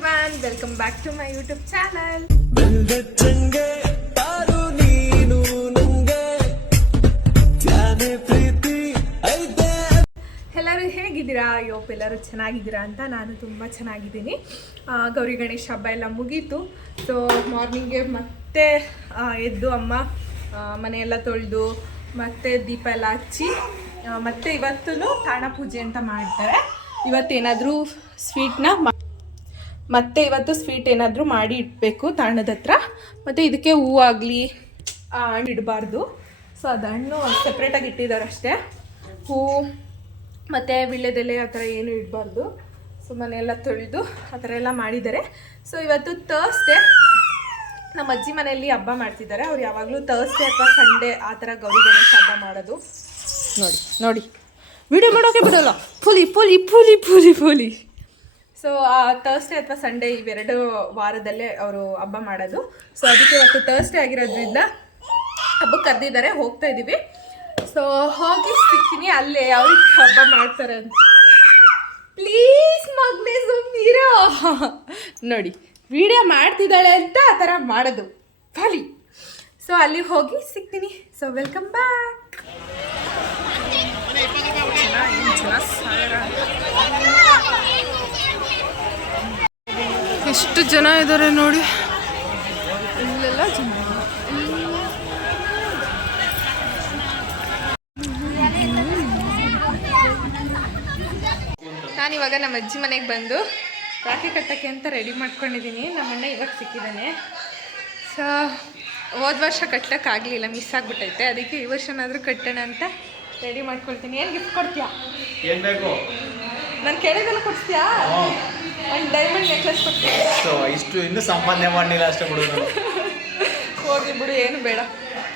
Everyone, welcome back to my YouTube channel. ಎಲ್ಲರೂ ಹೇಗಿದ್ದೀರಾ? ಎಲ್ಲರೂ ಚೆನ್ನಾಗಿದ್ದೀರಾ ಅಂತ ನಾನು ತುಂಬ ಚೆನ್ನಾಗಿದ್ದೀನಿ. ಗೌರಿ ಗಣೇಶ ಹಬ್ಬ ಎಲ್ಲ ಮುಗೀತು. ಸೊ ಮಾರ್ನಿಂಗ್ಗೆ ಮತ್ತೆ ಎದ್ದು ಅಮ್ಮ ಮನೆಯೆಲ್ಲ ತೊಳೆದು ಮತ್ತೆ ದೀಪ ಎಲ್ಲ ಹಚ್ಚಿ ಮತ್ತೆ ಇವತ್ತು ತಾಣ ಪೂಜೆ ಅಂತ ಮಾಡ್ತಾರೆ. ಇವತ್ತೇನಾದರೂ ಸ್ವೀಟ್ ಏನಾದರೂ ಮಾಡಿ ಇಡಬೇಕು ತಾಣದ ಹತ್ರ. ಮತ್ತು ಇದಕ್ಕೆ ಹೂವಾಗಲಿ ಹಣ್ಣು ಇಡಬಾರ್ದು. ಸೊ ಅದು ಹಣ್ಣು ಸಪ್ರೇಟಾಗಿ ಇಟ್ಟಿದ್ದಾರೆ ಅಷ್ಟೇ. ಹೂವು ಮತ್ತು ವೀಳ್ಯದೆಲೆ ಆ ಥರ ಏನೂ ಇಡಬಾರ್ದು. ಸೊ ಮನೆಯೆಲ್ಲ ತೊಳೆದು ಆ ಥರ ಎಲ್ಲ ಮಾಡಿದ್ದಾರೆ. ಸೊ ಇವತ್ತು ಥರ್ಸ್ಡೇ. ನಮ್ಮ ಅಜ್ಜಿ ಮನೆಯಲ್ಲಿ ಹಬ್ಬ ಮಾಡ್ತಿದ್ದಾರೆ. ಅವ್ರು ಯಾವಾಗಲೂ ಥರ್ಸ್ಡೇ ಅಥವಾ ಸಂಡೇ ಆ ಥರ ಗೌರಿ ಗಣೇಶ ಹಬ್ಬ ಮಾಡೋದು. ನೋಡಿ ವಿಡಿಯೋ ಮಾಡೋಕೆ ಬಿಡೋಲ್ಲ. ಪುಲಿ. ಸೊ ಥರ್ಸ್ಡೇ ಅಥವಾ ಸಂಡೇ ಇವೆರಡು ವಾರದಲ್ಲೇ ಅವರು ಹಬ್ಬ ಮಾಡೋದು. ಸೊ ಅದಕ್ಕೆ ಇವತ್ತು ಥರ್ಸ್ಡೇ ಆಗಿರೋದ್ರಿಂದ ಹಬ್ಬಕ್ಕೆ ಕರೆದಿದ್ದಾರೆ, ಹೋಗ್ತಾ ಇದ್ದೀವಿ. ಸೊ ಹೋಗಿ ಸಿಗ್ತೀನಿ ಅಲ್ಲೇ ಯಾವ ರೀತಿ ಹಬ್ಬ ಮಾಡ್ತಾರೆ ಅಂತ. ಪ್ಲೀಸ್ ಮಗ್ನೆ ಸುಮ್ಮೀರೋ. ನೋಡಿ ವಿಡಿಯೋ ಮಾಡ್ತಿದ್ದಾಳೆ ಅಂತ ಆ ಥರ ಮಾಡೋದು ಫಲಿ. ಸೊ ಅಲ್ಲಿ ಹೋಗಿ ಸಿಗ್ತೀನಿ. So welcome back. ಎಷ್ಟು ಜನ ಇದ್ದಾರೆ ನೋಡಿ. ಇಲ್ಲೆಲ್ಲ ಜನ. ನಾನಿವಾಗ ನಮ್ಮ ಅಜ್ಜಿ ಮನೆಗೆ ಬಂದು ರಾಖಿ ಕಟ್ಟಕ್ಕೆ ಅಂತ ರೆಡಿ ಮಾಡ್ಕೊಂಡಿದ್ದೀನಿ. ನಮ್ಮಣ್ಣ ಇವಾಗ ಸಿಕ್ಕಿದ್ದಾನೆ. ಸೊ ಹೋದ ವರ್ಷ ಕಟ್ಟಕ್ಕಾಗಲಿಲ್ಲ, ಮಿಸ್ ಆಗಿಬಿಟ್ಟೈತೆ. ಅದಕ್ಕೆ ಈ ವರ್ಷನಾದರೂ ಕಟ್ಟೋಣ ಅಂತ ರೆಡಿ ಮಾಡ್ಕೊಳ್ತೀನಿ. ಏನು ಗಿಫ್ಟ್ ಕೊಡ್ತೀಯಾ? ಏನು ಬೇಕು? ನಾನು ಕೇಳಿದೆಲ್ಲ ಕೊಡ್ತೀಯಾ? ಒಂದು ಡೈಮಂಡ್ ನೆಕ್ಲೆಸ್ ಕೊಡ್ತೀಯ? ಸೊ ಇಷ್ಟು ಇನ್ನೂ ಸಂಪಾದನೆ ಮಾಡಲಿಲ್ಲ ಅಷ್ಟೇ ಬಿಡು. ಹೋಗಿ ಬಿಡು, ಏನು ಬೇಡ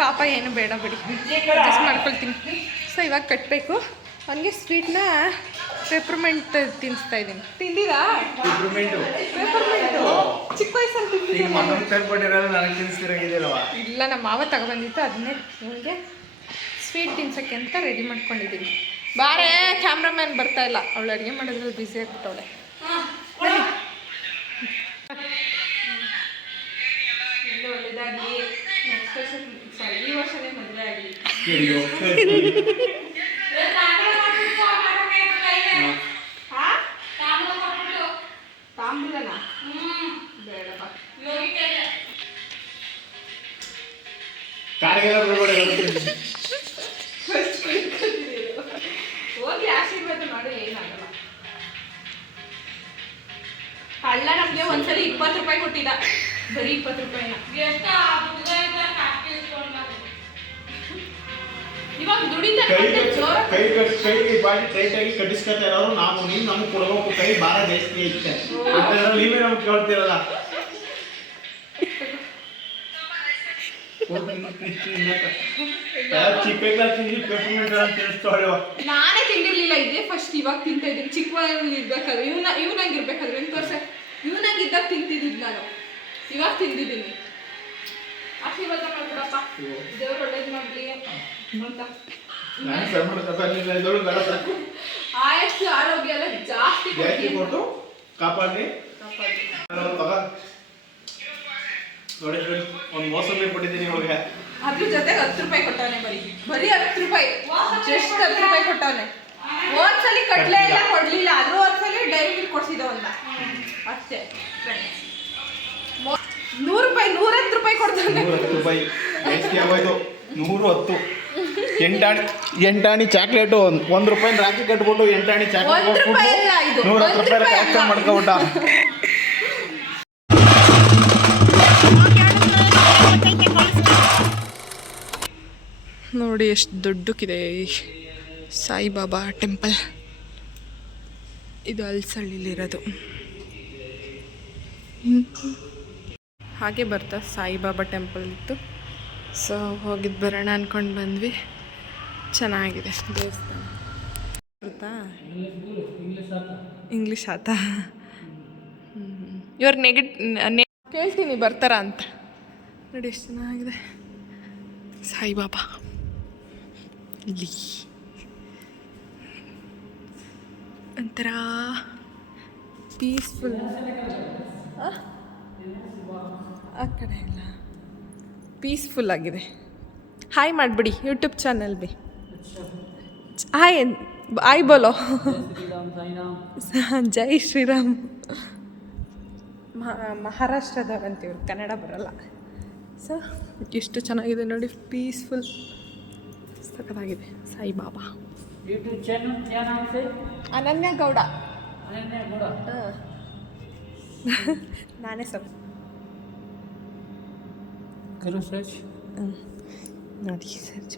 ಪಾಪ, ಏನು ಬೇಡ ಬಿಡಿ, ಅಡ್ಜಸ್ಟ್ ಮಾಡ್ಕೊಳ್ತೀನಿ. ಸೊ ಇವಾಗ ಕಟ್ಟಬೇಕು. ಅವನಿಗೆ ಸ್ವೀಟ್ನ ಪೆಪರ್ಮೆಂಟ್ ತಿನ್ನಿಸ್ತಾ ಇದ್ದೀನಿ. ತಿಂದಿರಾ? ಪೆಪರ್ಮೆಂಟು ಚಿಕ್ಕ ವಯಸ್ಸಲ್ಲಿ ತಿಂದಿದ್ದೀನಿ. ಇಲ್ಲ, ನಮ್ಮ ಮಾವ ತಗೊಬಂದಿತ್ತು, ಅದನ್ನೇ ಇವನಿಗೆ ಸ್ವೀಟ್ ತಿನ್ಸೋಕ್ಕೆ ಅಂತ ರೆಡಿ ಮಾಡ್ಕೊಂಡಿದ್ದೀನಿ. ಬಾರೇ, ಕ್ಯಾಮ್ರಾಮ್ಯಾನ್ ಬರ್ತಾ ಇಲ್ಲ, ಅವಳು ಅಡುಗೆ ಮಾಡೋದ್ರಲ್ಲಿ ಬ್ಯುಸಿ ಆಗ್ಬಿಟ್ಟವಳೆ. ಎಲ್ಲ ಒಳ್ಳೆಯದಾಗಿ ನೆಕ್ಸ್ಟ್ ವರ್ಷ, ಸಾರಿ ಈ ವರ್ಷನೇ ಮದುವೆ ಆಗಲಿ. ತಾಂಬೂಲನ ಬೇಡಪ್ಪ. ಹೋಗಿ ಆಶೀರ್ವಾದ ಮಾಡು, ಏನಾಗಲ್ಲ. ಅಲ್ಲ, ನಮಗೆ ಒಂದ್ಸಲ 20 ರೂಪಾಯಿ ಕೊಟ್ಟಿದ್ದ, ಬರೀ 20 ರೂಪಾಯಿನ. ಇವಾಗ ದುಡಿತಾರೆ. ಕಟ್ಟಿಸ್ಕೊತಾ ಇರೋರು ನಾವು, ನೀವು ನಮ್ಗೆ ಕೊಡಬೇಕು. ಕೈ ಭಾರ ಜಾಸ್ತಿ ಐತೆ, ನೀವೇ ನಮ್ಗೆ ಕೇಳ್ತಿರಲ್ಲ. ನಾನೇ ತಿಂದಿರ್ಲಿಲ್ಲ, ಇದೇ ಫಸ್ಟ್ ಇವಾಗ ತಿಂತಾ ಇದ್ದೀನಿ. ಚಿಕ್ಕವರಲ್ಲಿ ಇರ್ಬೇಕಾದ್ರೆ ಇವ್ನಂಗೆ ಇರ್ಬೇಕಾದ್ರೆ 8 ವರ್ಷ ಇವ್ನಂಗೆ ಇದ್ದಾಗ ತಿಂತಿದ್ದಿದ್ದು ನಾನು. ಇವಾಗ ತಿಂದಿದ್ದೀನಿ. ಆಶೀರ್ವಾದ ಮಾಡ್ಬಿಡಪ್ಪ, ದೇವ್ರು ಒಳ್ಳೇದು ಮಾಡಲಿ ಅಂತ. ಆಯಸ್ಸು ಆರೋಗ್ಯ ಎಲ್ಲ ಜಾಸ್ತಿ ಕೊಟ್ಟು ಕಾಪಾಡಿ. ಒಂದು ಮೋಸಂಬಿ ಕೊಟ್ಟಿದ್ದೀನಿ ಇವಾಗ. ಅದ್ರ ಜೊತೆಗೆ 10 ರೂಪಾಯಿ ಕೊಟ್ಟವನೆ. ಬರೀ 10 ರೂಪಾಯಿ, ಜಸ್ಟ್ 10 ರೂಪಾಯಿ ಕೊಟ್ಟವನೆ. ಹೋದ್ಸಲಿ ಕಟ್ಲೆ ಎಲ್ಲ ಕೊಡ್ಲಿಲ್ಲ, ಆದ್ರೂ ಹೋದ್ಸಲಿ ಡೈರಿ ಮಿಲ್ಕ್ ಕೊಡ್ಸಿದವಂತ ಅಷ್ಟೇ. 100 ರೂಪಾಯಿ, 110 ರೂಪಾಯಿ ಕೊಡ್ತಾನೆ. 110 ರೂಪಾಯಿ ಜಾಸ್ತಿ ಆಗೋಯ್ತು. 110 ಎಂಟಾಣಿ ಚಾಕ್ಲೇಟು 1 ರೂಪಾಯಿ ರಾಕಿ ಕಟ್ಬಿಟ್ಟು 8 ಚಾಕ್ಲೇಟ್ 110 ರೂಪಾಯಿ ಕ್ಯಾನ್ಸಲ್ ಮಾಡ್ಕೊಬಿಟ್ಟ. ನೋಡಿ ಎಷ್ಟು ದೊಡ್ಡಕ್ಕಿದೆ ಸಾಯಿಬಾಬಾ ಟೆಂಪಲ್. ಇದು ಅಲ್ಸಳ್ಳಿಲಿರೋದು. ಹಾಗೆ ಬರ್ತಾ ಸಾಯಿಬಾಬಾ ಟೆಂಪಲ್ ಇತ್ತು. ಸೊ ಹೋಗಿದ್ದು ಬರೋಣ ಅಂದ್ಕೊಂಡು ಬಂದ್ವಿ. ಚೆನ್ನಾಗಿದೆ ದೇವಸ್ಥಾನ. ಗೊತ್ತಾ? ಇಂಗ್ಲೀಷ್ ಆತಾ? ಇವ್ರ ಕೇಳ್ತೀನಿ ಬರ್ತಾರಾ ಅಂತ. ನೋಡಿ ಎಷ್ಟು ಚೆನ್ನಾಗಿದೆ ಸಾಯಿಬಾಬಾ. ಇಲ್ಲಿ ಒಂಥರ ಪೀಸ್ಫುಲ್. ಆ ಕಡೆ ಎಲ್ಲ ಪೀಸ್ಫುಲ್ ಆಗಿದೆ. ಹಾಯ್ ಮಾಡಿಬಿಡಿ ಯೂಟ್ಯೂಬ್ ಚಾನಲ್ ಬಿ. ಹಾಯ್ ಹಾಯ್ ಬೋಲೋ. ಜೈ ಶ್ರೀರಾಮ್. ಮಹಾರಾಷ್ಟ್ರದವ್ರಂತೀವ್ರು, ಕನ್ನಡ ಬರಲ್ಲ. ಸೊ ಎಷ್ಟು ಚೆನ್ನಾಗಿದೆ ನೋಡಿ, ಪೀಸ್ಫುಲ್ ಸಖತ್ತಾಗಿದೆ. ಸಾಯಿಬಾಬಾ. यूट्यूब चैनल क्या नाम से? ಅನನ್ಯ ಗೌಡ. अनन्या गौड़ा. ನಾನೇ ಸ್ವಲ್ಪ करो सर्च. ನೋಡಿ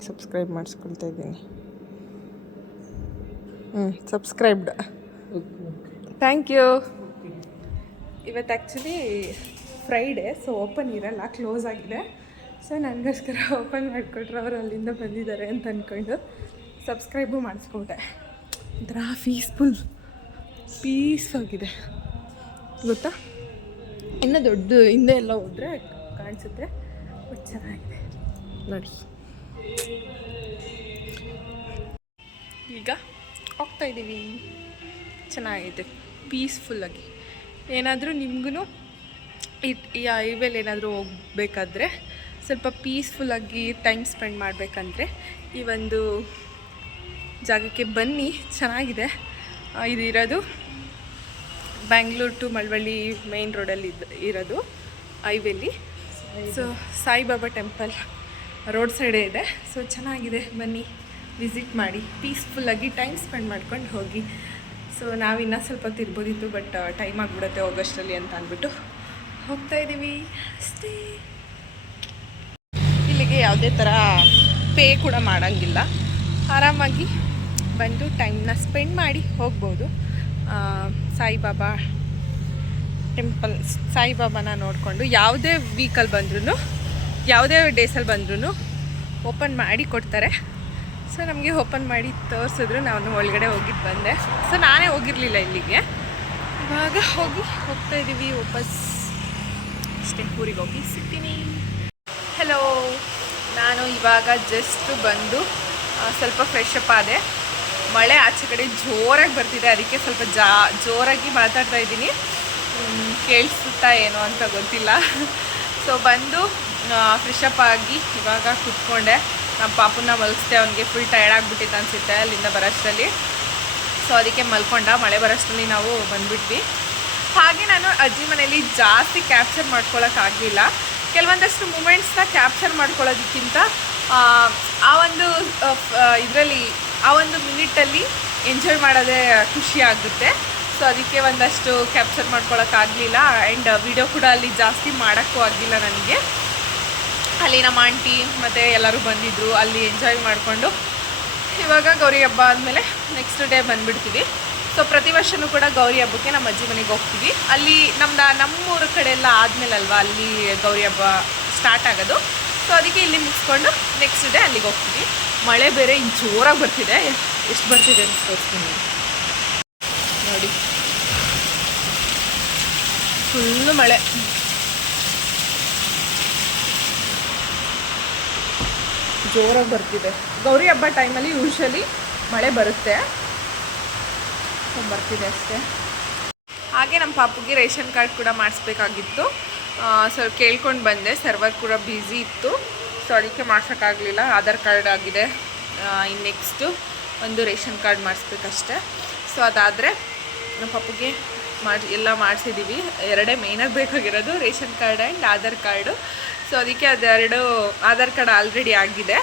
ಸಬ್ಸ್ಕ್ರೈಬ್ ಮಾಡಿಸ್ಕೊಳ್ತಾ ಇದ್ದೀನಿ. ಸಬ್ಸ್ಕ್ರೈಬ್ಡ್. Thank you. ಇವತ್ತು ಆ್ಯಕ್ಚುಲಿ ಫ್ರೈಡೇ, ಸೊ ಓಪನ್ ಇರಲ್ಲ, ಕ್ಲೋಸ್ ಆಗಿದೆ. ಸೊ ನನಗೋಸ್ಕರ ಓಪನ್ ಮಾಡಿಕೊಟ್ರು, ಅವರು ಅಲ್ಲಿಂದ ಬಂದಿದ್ದಾರೆ ಅಂತ ಅಂದ್ಕೊಂಡು ಸಬ್ಸ್ಕ್ರೈಬು ಮಾಡಿಸ್ಕೊಂಡೆ. ಒಂಥರ ಪೀಸ್ ಆಗಿದೆ ಗೊತ್ತಾ. ಇನ್ನು ದೊಡ್ಡ ಹಿಂದೆ ಎಲ್ಲ ಹೋದರೆ ಕಾಣಿಸುತ್ತೆ, ಬಟ್ ಚೆನ್ನಾಗಿದೆ ನೋಡಿ. ಈಗ ಹೋಗ್ತಾ ಇದ್ದೀವಿ. ಚೆನ್ನಾಗಿದೆ ಪೀಸ್ಫುಲ್ಲಾಗಿ. ಏನಾದರೂ ನಿಮಗೂ ಈ ಹೈವೇಲಿ ಏನಾದರೂ ಹೋಗ್ಬೇಕಾದ್ರೆ ಸ್ವಲ್ಪ ಪೀಸ್ಫುಲ್ಲಾಗಿ ಟೈಮ್ ಸ್ಪೆಂಡ್ ಮಾಡಬೇಕಂದ್ರೆ ಈ ಒಂದು ಜಾಗಕ್ಕೆ ಬನ್ನಿ. ಚೆನ್ನಾಗಿದೆ. ಇದು ಇರೋದು ಬ್ಯಾಂಗ್ಳೂರು ಟು ಮಳವಳ್ಳಿ ಮೇನ್ ರೋಡಲ್ಲಿ ಇರೋದು ಹೈವೇಲಿ. ಸೊ ಸಾಯಿಬಾಬಾ ಟೆಂಪಲ್ ರೋಡ್ ಸೈಡೇ ಇದೆ. ಸೊ ಚೆನ್ನಾಗಿದೆ, ಬನ್ನಿ ವಿಸಿಟ್ ಮಾಡಿ, ಪೀಸ್ಫುಲ್ಲಾಗಿ ಟೈಮ್ ಸ್ಪೆಂಡ್ ಮಾಡ್ಕೊಂಡು ಹೋಗಿ. ಸೊ ನಾವಿನ್ನೂ ಸ್ವಲ್ಪ ತಿರ್ಬೋದಿತ್ತು, ಬಟ್ ಟೈಮ್ ಆಗಿಬಿಡುತ್ತೆ ಹೋಗೋಷ್ಟರಲ್ಲಿ ಅಂತ ಅಂದ್ಬಿಟ್ಟು ಹೋಗ್ತಾ ಇದ್ದೀವಿ ಅಷ್ಟೇ. ಇಲ್ಲಿಗೆ ಯಾವುದೇ ಥರ ಪೇ ಕೂಡ ಮಾಡೋಂಗಿಲ್ಲ, ಆರಾಮಾಗಿ ಬಂದು ಟೈಮ್ನ ಸ್ಪೆಂಡ್ ಮಾಡಿ ಹೋಗ್ಬೋದು. ಸಾಯಿಬಾಬಾ ಟೆಂಪಲ್, ಸಾಯಿಬಾಬಾನ ನೋಡಿಕೊಂಡು ಯಾವುದೇ ವೀಕಲ್ ಬಂದ್ರೂ, ಯಾವುದೇ ಡೇಸಲ್ಲಿ ಬಂದ್ರೂ ಓಪನ್ ಮಾಡಿ ಕೊಡ್ತಾರೆ. ಸೊ ನಮಗೆ ಓಪನ್ ಮಾಡಿ ತೋರಿಸಿದ್ರು, ನಾನು ಒಳಗಡೆ ಹೋಗಿದ್ದು ಬಂದೆ. ಸೊ ನಾನೇ ಹೋಗಿರಲಿಲ್ಲ ಇಲ್ಲಿಗೆ. ಇವಾಗ ಹೋಗ್ತಾ ಇದ್ದೀವಿ ವಾಪಸ್ ಅಷ್ಟೇ, ಊರಿಗೆ ಹೋಗಿ ಸಿಗ್ತೀನಿ. ಹಲೋ, ನಾನು ಇವಾಗ ಜಸ್ಟ್ ಬಂದು ಸ್ವಲ್ಪ ಫ್ರೆಶ್ ಅಪ್ ಆದೆ. ಮಳೆ ಆಚೆ ಕಡೆ ಜೋರಾಗಿ ಬರ್ತಿದೆ, ಅದಕ್ಕೆ ಸ್ವಲ್ಪ ಜೋರಾಗಿ ಮಾತಾಡ್ತಾ ಇದ್ದೀನಿ. ಕೇಳಿಸುತ್ತಾ ಏನೋ ಅಂತ ಗೊತ್ತಿಲ್ಲ. ಸೊ ಬಂದು ಫ್ರೆಶ್ ಅಪ್ ಆಗಿ ಇವಾಗ ಕೂತ್ಕೊಂಡೆ. ನಮ್ಮ ಪಾಪನ್ನ ಮಲಗಿಸ್ದೆ, ಅವನಿಗೆ ಫುಲ್ ಟಯರ್ಡ್ ಆಗಿಬಿಟ್ಟಿತ್ತು ಅನಿಸುತ್ತೆ ಅಲ್ಲಿಂದ ಬರೋಷ್ಟರಲ್ಲಿ. ಸೊ ಅದಕ್ಕೆ ಮಲ್ಕೊಂಡ. ಮಳೆ ಬರೋಷ್ಟರಲ್ಲಿ ನಾವು ಬಂದುಬಿಟ್ವಿ. ಹಾಗೆ ನಾನು ಅಜ್ಜಿ ಮನೇಲಿ ಜಾಸ್ತಿ ಕ್ಯಾಪ್ಚರ್ ಮಾಡ್ಕೊಳ್ಳೋಕ್ಕಾಗಲಿಲ್ಲ. ಕೆಲವೊಂದಷ್ಟು ಮೂಮೆಂಟ್ಸ್ನ ಕ್ಯಾಪ್ಚರ್ ಮಾಡ್ಕೊಳ್ಳೋದಕ್ಕಿಂತ ಆ ಒಂದು ಇದರಲ್ಲಿ ಆ ಒಂದು ಮಿನಿಟಲ್ಲಿ ಎಂಜಾಯ್ ಮಾಡೋದೇ ಖುಷಿ ಆಗುತ್ತೆ. ಸೊ ಅದಕ್ಕೆ ಒಂದಷ್ಟು ಕ್ಯಾಪ್ಚರ್ ಮಾಡ್ಕೊಳ್ಳೋಕ್ಕಾಗಲಿಲ್ಲ. ಆ್ಯಂಡ್ ವಿಡಿಯೋ ಕೂಡ ಅಲ್ಲಿ ಜಾಸ್ತಿ ಮಾಡೋಕ್ಕೂ ಆಗಿಲ್ಲ ನನಗೆ. ಅಲ್ಲಿ ನಮ್ಮ ಆಂಟಿ ಮತ್ತು ಎಲ್ಲರೂ ಬಂದಿದ್ದರು, ಅಲ್ಲಿ ಎಂಜಾಯ್ ಮಾಡಿಕೊಂಡು ಇವಾಗ ಗೌರಿ ಹಬ್ಬ ಆದಮೇಲೆ ನೆಕ್ಸ್ಟ್ ಡೇ ಬಂದುಬಿಡ್ತೀವಿ. ಸೊ ಪ್ರತಿ ವರ್ಷವೂ ಕೂಡ ಗೌರಿ ಹಬ್ಬಕ್ಕೆ ನಮ್ಮ ಅಜ್ಜಿ ಮನೆಗೆ ಹೋಗ್ತೀವಿ. ಅಲ್ಲಿ ನಮ್ಮೂರ ಕಡೆ ಎಲ್ಲ ಆದಮೇಲೆ ಅಲ್ವಾ ಅಲ್ಲಿ ಗೌರಿ ಹಬ್ಬ ಸ್ಟಾರ್ಟ್ ಆಗೋದು. ಸೊ ಅದಕ್ಕೆ ಇಲ್ಲಿ ಮುಗಿಸ್ಕೊಂಡು ನೆಕ್ಸ್ಟ್ ಡೇ ಅಲ್ಲಿಗೆ ಹೋಗ್ತೀವಿ. ಮಳೆ ಬೇರೆ ಜೋರಾಗಿ ಬರ್ತಿದೆ, ಎಷ್ಟು ಬರ್ತಿದೆ ಅಂತ ತೋರಿಸ್ತೀನಿ ನೋಡಿ. ಫುಲ್ಲು ಮಳೆ. ಜೋರಾಗಿ ಬರ್ತಿದೆ. ಗೌರಿ ಹಬ್ಬ ಟೈಮಲ್ಲಿ ಯೂಶ್ವಲಿ ಮಳೆ ಬರುತ್ತೆ, ಬರ್ತಿದೆ ಅಷ್ಟೇ. ಹಾಗೆ ನಮ್ಮ ಪಾಪುಗೆ ರೇಷನ್ ಕಾರ್ಡ್ ಕೂಡ ಮಾಡಿಸ್ಬೇಕಾಗಿತ್ತು. ಸ್ವಲ್ಪ ಕೇಳ್ಕೊಂಡು ಬಂದೆ, ಸರ್ವರ್ ಕೂಡ ಬ್ಯುಸಿ ಇತ್ತು. ಸೊ ಅದಕ್ಕೆ ಮಾಡ್ಸೋಕ್ಕಾಗಲಿಲ್ಲ. ಆಧಾರ್ ಕಾರ್ಡ್ ಆಗಿದೆ, ಇನ್ನು ನೆಕ್ಸ್ಟು ಒಂದು ರೇಷನ್ ಕಾರ್ಡ್ ಮಾಡಿಸ್ಬೇಕಷ್ಟೆ. ಸೊ ಅದಾದರೆ ನಮ್ಮ ಪಾಪುಗೆ ಎಲ್ಲ ಮಾಡಿಸಿದ್ದೀವಿ. ಎರಡೇ ಮೇಯ್ನಾಗಿ ಬೇಕಾಗಿರೋದು, ration card and Aadhaar card. So ಅದಕ್ಕೆ ಅದೆರಡು, ಆಧಾರ್ ಕಾರ್ಡ್ ಆಲ್ರೆಡಿ ಆಗಿದೆ,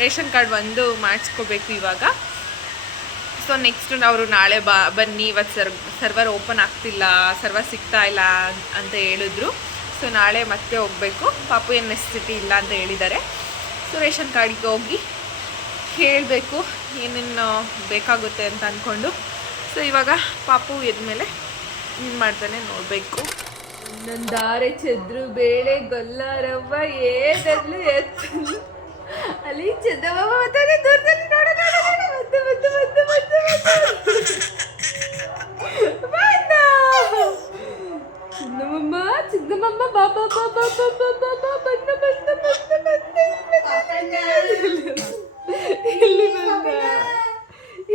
ರೇಷನ್ ಕಾರ್ಡ್ ಒಂದು ಮಾಡಿಸ್ಕೋಬೇಕು ಇವಾಗ. ಸೊ ನೆಕ್ಸ್ಟು ಅವರು ನಾಳೆ ಬನ್ನಿ, ಇವತ್ತು ಸರ್ವರ್ ಓಪನ್ ಆಗ್ತಿಲ್ಲ, ಸರ್ವರ್ ಸಿಗ್ತಾ ಇಲ್ಲ ಅಂತ ಹೇಳಿದ್ರು. ಸೊ ನಾಳೆ ಮತ್ತೆ ಹೋಗಬೇಕು. ಪಾಪು ಏನು ನೆಸೆಸಿಟಿ ಇಲ್ಲ ಅಂತ ಹೇಳಿದ್ದಾರೆ. ಸೊ ರೇಷನ್ ಕಾರ್ಡಿಗೆ ಹೋಗಿ ಕೇಳಬೇಕು ಏನೇನು ಬೇಕಾಗುತ್ತೆ ಅಂತ ಅಂದ್ಕೊಂಡು. ಸೊ ಇವಾಗ ಪಾಪು ಎದ್ಮೇಲೆ ಏನು ಮಾಡ್ತಾನೆ ನೋಡಬೇಕು. ಒಂದೊಂದಾರೆ ಚದ್ರು ಬೇಳೆ ಗೊಲ್ಲ ರವ್ವ ಏದಲ್ಲು ಎತ್ತು ಅಲ್ಲಿ ಚಂದಮ್ಮ ಮಾತಾಡಿ ದೂರದಲ್ಲಿ ನೋಡ ಚಿನ್ನಮ್ಮ ಬಾಬಾ ಬಾಬಾ ಬಾಬಾ ಬಾಬಾ ಬಂದ ಬಂದ ಬಂದ ಬಂದ ಇಲ್ಲಿ ಬಂದ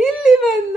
ಇಲ್ಲಿ ಬಂದ.